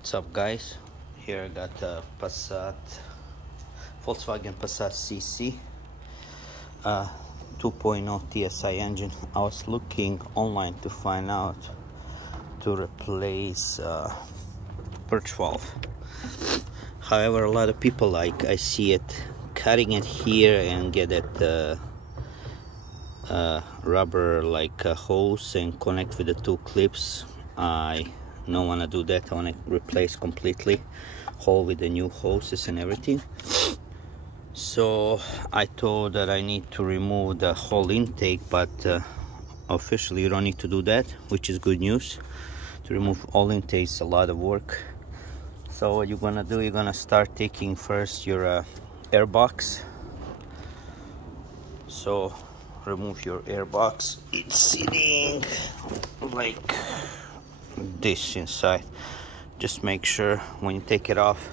What's up, guys? Here I got a Volkswagen Passat CC 2.0 TSI engine. I was looking online to find out to replace purge valve. However, a lot of people, like I see it cutting it here and get it rubber like a hose and connect with the two clips. I don't want to do that. I want to replace completely whole with the new hoses and everything. So I thought that I need to remove the whole intake, but officially you don't need to do that, which is good news. To remove all intake is a lot of work. So what you're gonna do, you're gonna start taking first your air box. So remove your air box. It's sitting like this inside. Just make sure when you take it off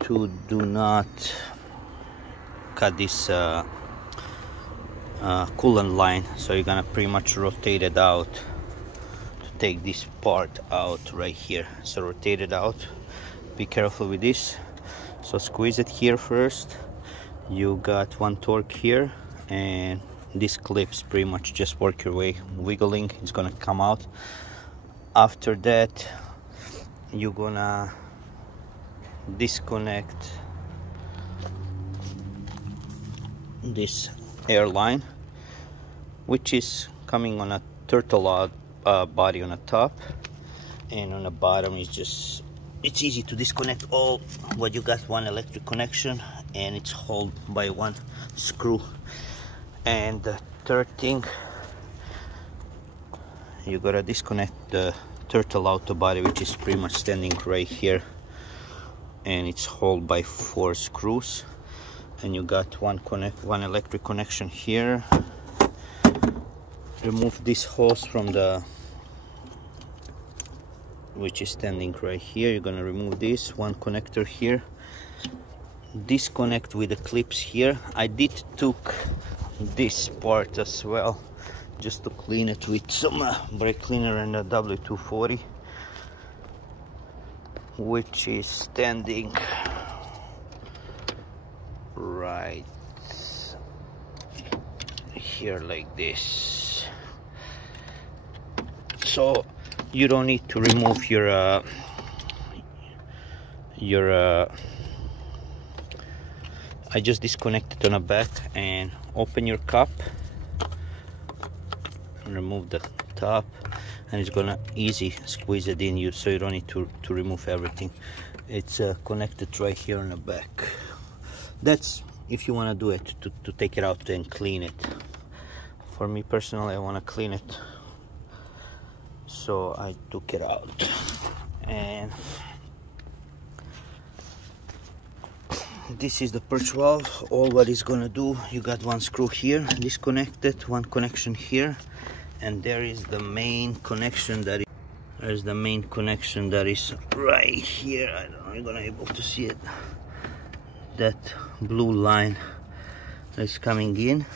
to do not cut this coolant line. So you're gonna pretty much rotate it out to take this part out right here. So rotate it out. Be careful with this. So squeeze it here first. You got one torque here, and these clips pretty much just work your way wiggling. It's gonna come out. After that, you're gonna disconnect this air line, which is coming on a turtle body on the top, and on the bottom is just, it's easy to disconnect all. What you got, one electric connection, and it's held by one screw. And the third thing, you gotta disconnect the turtle auto body, which is pretty much standing right here, and it's held by 4 screws. And you got one electric connection here. Remove this hose from the, which is standing right here. You're gonna remove this one connector here. Disconnect with the clips here. I did took this part as well, just to clean it with some brake cleaner and a W240, which is standing right here like this. So you don't need to remove your I just disconnected on the back, and open your cup, remove the top, and it's gonna easy squeeze it in you, so you don't need to remove everything. It's connected right here on the back. That's if you want to do it to take it out and clean it. For me personally, I want to clean it, so I took it out. And this is the purge valve. All what it's gonna do, you got one screw here disconnected, one connection here, and there is the main connection that is right here. I don't know if you're gonna be able to see it. That blue line is coming in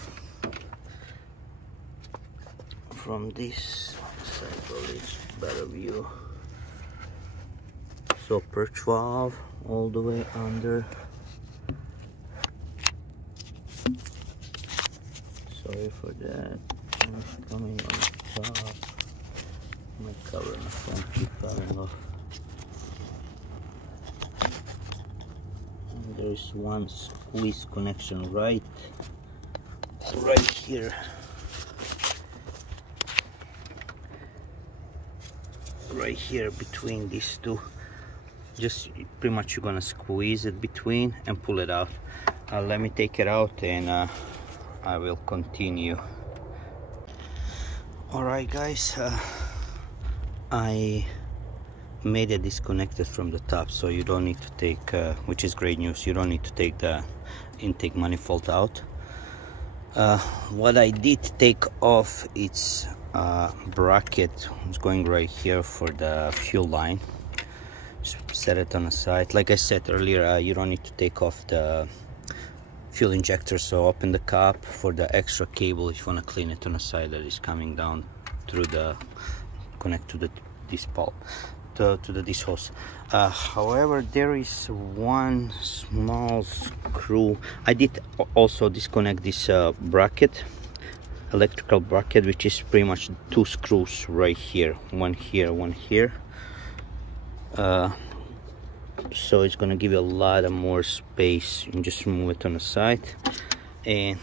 from this side. Probably it's better view. So purge valve all the way under. Sorry for that. It's coming on top. My cover and phone keep falling off. And there is one squeeze connection right here. Right here between these two. Just pretty much you're gonna squeeze it between and pull it out. Let me take it out, and I will continue. Alright guys, I made it disconnected from the top, so you don't need to take, which is great news, you don't need to take the intake manifold out. What I did take off, it's bracket. It's going right here for the fuel line. Just set it on the side. Like I said earlier, you don't need to take off the fuel injector, so open the cap for the extra cable if you want to clean it on the side that is coming down through the connect to this bulb. this hose. However, there is one small screw. I did also disconnect this bracket, electrical bracket, which is pretty much 2 screws right here, one here, one here. So it's gonna give you a lot of more space. You just remove it on the side, and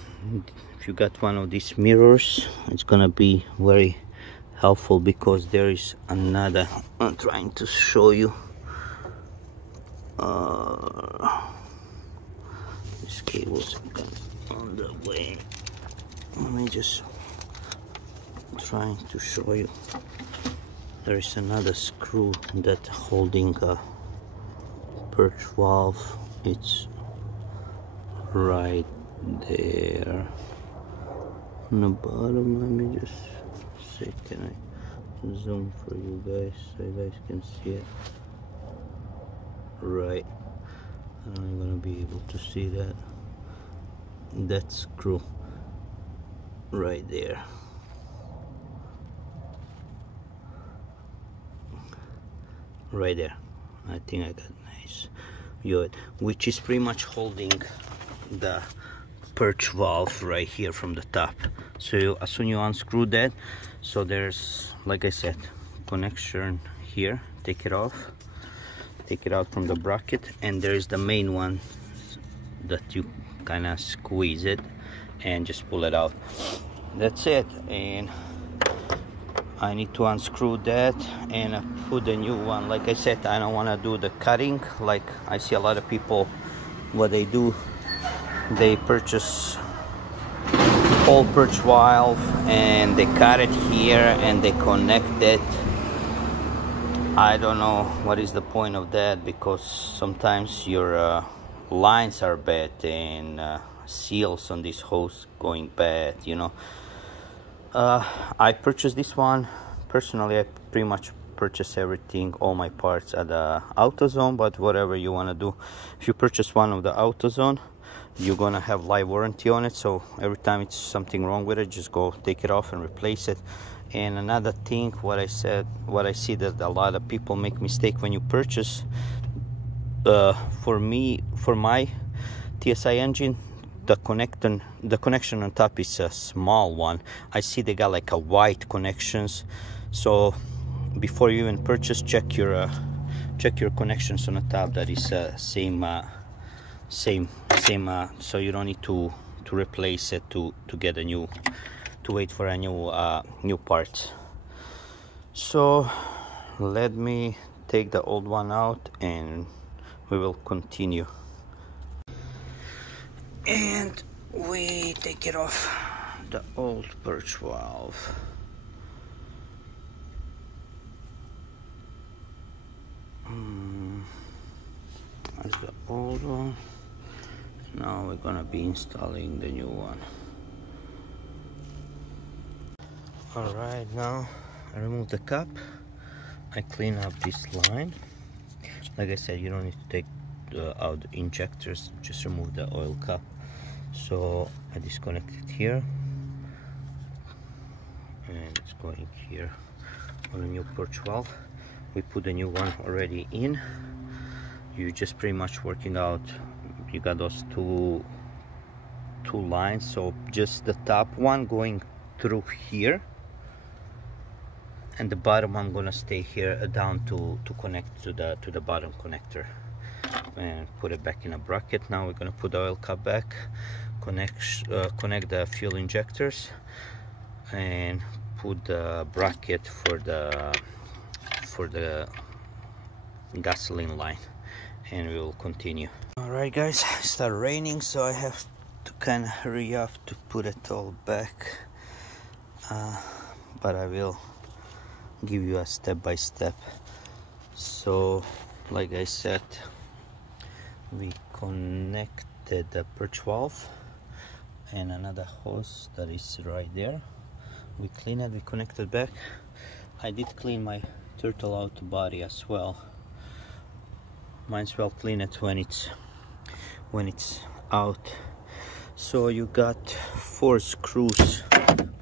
if you got one of these mirrors, it's gonna be very helpful, because there is another. I'm trying to show you. This cable's on the way. Let me just trying to show you. There is another screw that holding a purge valve. It's right there on the bottom. Let me just see, can I zoom for you guys so you guys can see it? Right, I'm gonna be able to see that screw right there. Right there. I think I got nice view it, which is pretty much holding the purge valve right here from the top. So as soon you unscrew that, so there's, like I said, connection here. Take it off, take it out from the bracket, and there is the main one that you kind of squeeze it and just pull it out. That's it. And I need to unscrew that and put a new one. Like I said, I don't want to do the cutting like I see a lot of people. What they do, they purchase whole purge valve and they cut it here and they connect it. I don't know what is the point of that, because sometimes your lines are bad and seals on this hose going bad, you know. I purchased this one. Personally, I pretty much purchase everything, all my parts at the AutoZone, but whatever you want to do, if you purchase one of the AutoZone, you're gonna have live warranty on it. So every time it's something wrong with it, just go take it off and replace it. And another thing, what I see that a lot of people make mistake when you purchase. For my TSI engine, the connection on top is a small one. I see they got like a white connections. So before you even purchase, check your connections on the top that is same. So you don't need to replace it to get a new, to wait for a new part. So let me take the old one out and we will continue. And we take it off the old purge valve. That's the old one. Now we're gonna be installing the new one. Alright, now I remove the cap. I clean up this line. Like I said, you don't need to take out the injectors, just remove the oil cap. So I disconnect it here, and it's going here on a new purge valve. We put the new one already in. You just pretty much working out. You got those two lines, so just the top one going through here, and the bottom I'm gonna stay here down to connect to the bottom connector, and put it back in a bracket. Now we're gonna put the oil cap back, connect the fuel injectors, and put the bracket for the gasoline line, and we will continue. All right, guys, it started raining, so I have to kind of hurry up to put it all back, but I will give you a step by step. So like I said, we connected the purge valve and another hose that is right there. We clean it, we connected back. I did clean my turtle out body as well. Might as well clean it when it's out. So you got 4 screws,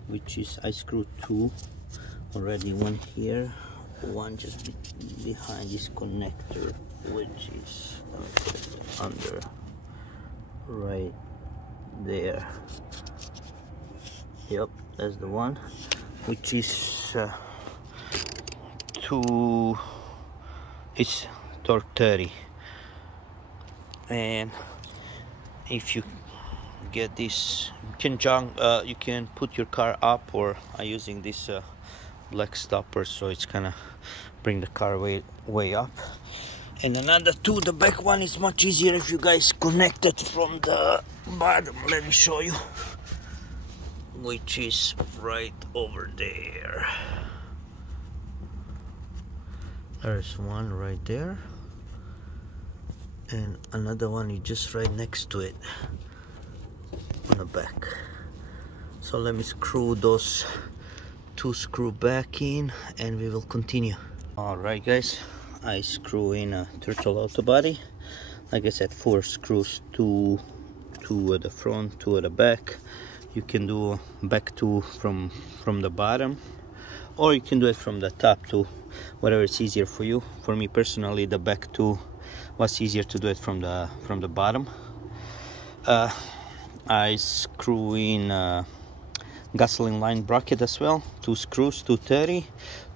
which is I screwed 2 already, one here one just behind this connector, which is under right there. Yep, that's the one, which is it's torque 30. And if you get this, you can put your car up, or I'm using this black stopper, so it's gonna bring the car way up. And another two, the back one is much easier if you guys connect it from the bottom. Let me show you, which is right over there. There's one right there, and another one is just right next to it on the back. So let me screw those two screw back in and we will continue. Alright guys, I screw in a turtle auto body. Like I said, 4 screws, two at the front, 2 at the back. You can do back 2 from the bottom, or you can do it from the top too, whatever is easier for you. For me personally, the back 2 was easier to do it from the bottom. I screw in gasoline line bracket as well, 2 screws, 230.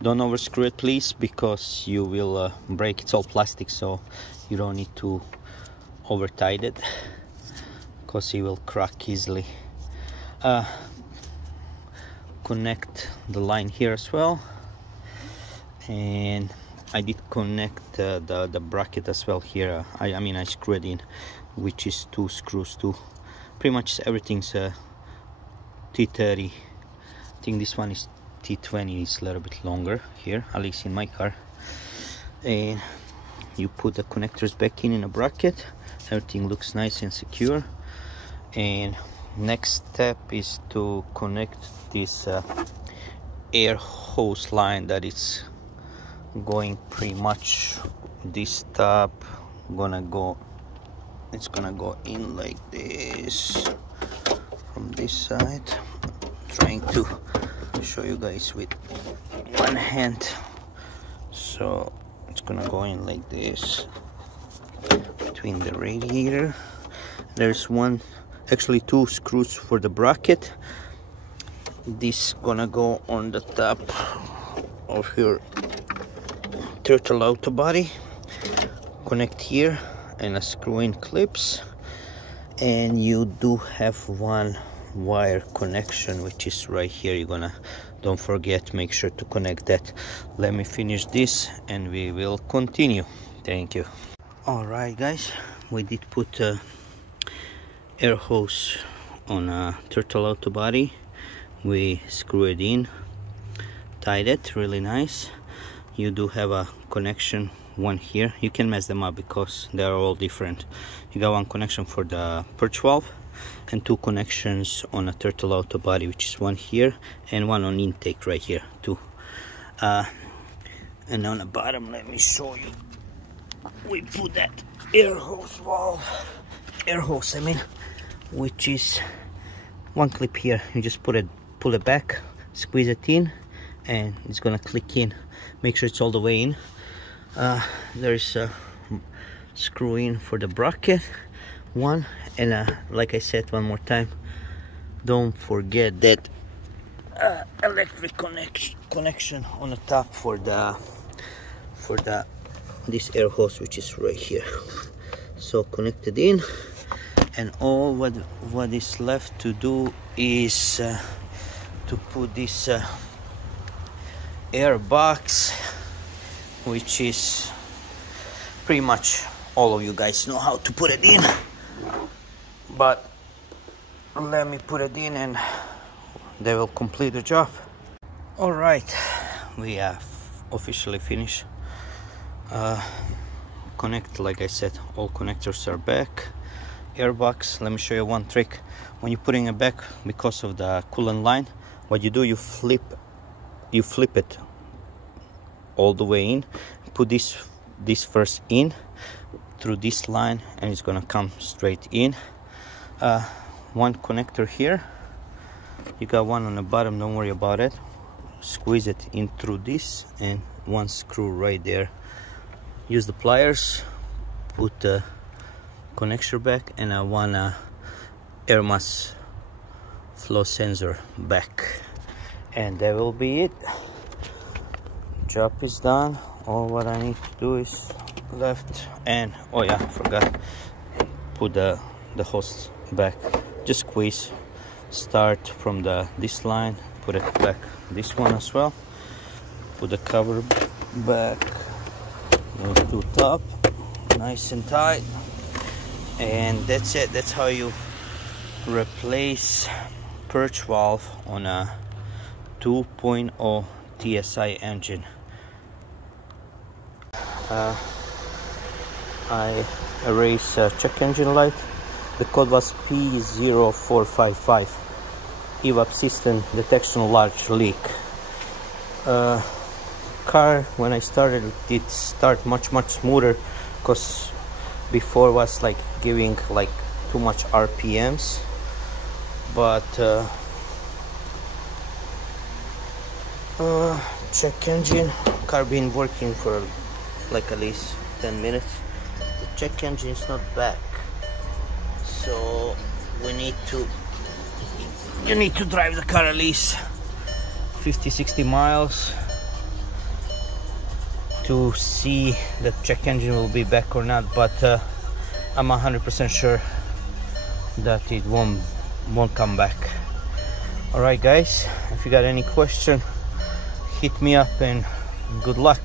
Don't over screw it please, because you will break. It's all plastic, so you don't need to over tight it, because it will crack easily. Connect the line here as well, and I did connect the bracket as well here. I mean I screwed in, which is 2 screws too. Pretty much everything's T30. I think this one is T20. It's a little bit longer here, at least in my car. And you put the connectors back in a bracket. Everything looks nice and secure. And next step is to connect this air hose line that is going pretty much this top. It's gonna go in like this from this side. I'm trying to show you guys with one hand. So it's gonna go in like this between the radiator. There's actually 2 screws for the bracket. This gonna go on the top of your turtle auto body. Connect here and a screw in clips, and you do have 1 wire connection, which is right here. Don't forget, make sure to connect that. Let me finish this and we will continue. Thank you. All right guys, we did put air hose on a turtle auto body. We screw it in, tied it really nice. You do have a connection, one here. You can mess them up because they are all different. You got 1 connection for the purge valve and 2 connections on a turtle auto body, which is 1 here and 1 on intake right here too. And on the bottom, let me show you, we put that air hose I mean, which is 1 clip here. You just pull it back, squeeze it in, and it's gonna click in. Make sure it's all the way in. There's a screw in for the bracket, 1, and like I said one more time, don't forget that electric connection on the top for this air hose, which is right here. So connected in, and all what is left to do is to put this air box, which is pretty much all of you guys know how to put it in, but let me put it in and they will complete the job. All right, we have officially finished. Connect, like I said, all connectors are back. Airbox, let me show you one trick. When you're putting it back, because of the coolant line, what you do, you flip it all the way in. Put this first in through this line, and it's gonna come straight in. 1 connector here, you got 1 on the bottom, don't worry about it. Squeeze it in through this and one screw right there. Use the pliers, put the connector back, and I want a air mass flow sensor back, and that will be it. Job is done. All what I need to do is left, and oh yeah, forgot, put the hose back. Just squeeze, start from this line, put it back this one as well, put the cover back to top, nice and tight, and that's it. That's how you replace purge valve on a 2.0 TSI engine. I erased check engine light. The code was P0455. evap system detection large leak. Car, when I started, it start much smoother, because before was like giving like too much RPMs, but check engine, car been working for like at least 10 minutes. The check engine is not back, so you need to drive the car at least 50-60 miles to see the check engine will be back or not, but I'm 100% sure that it won't come back. Alright guys, if you got any question, hit me up, and good luck.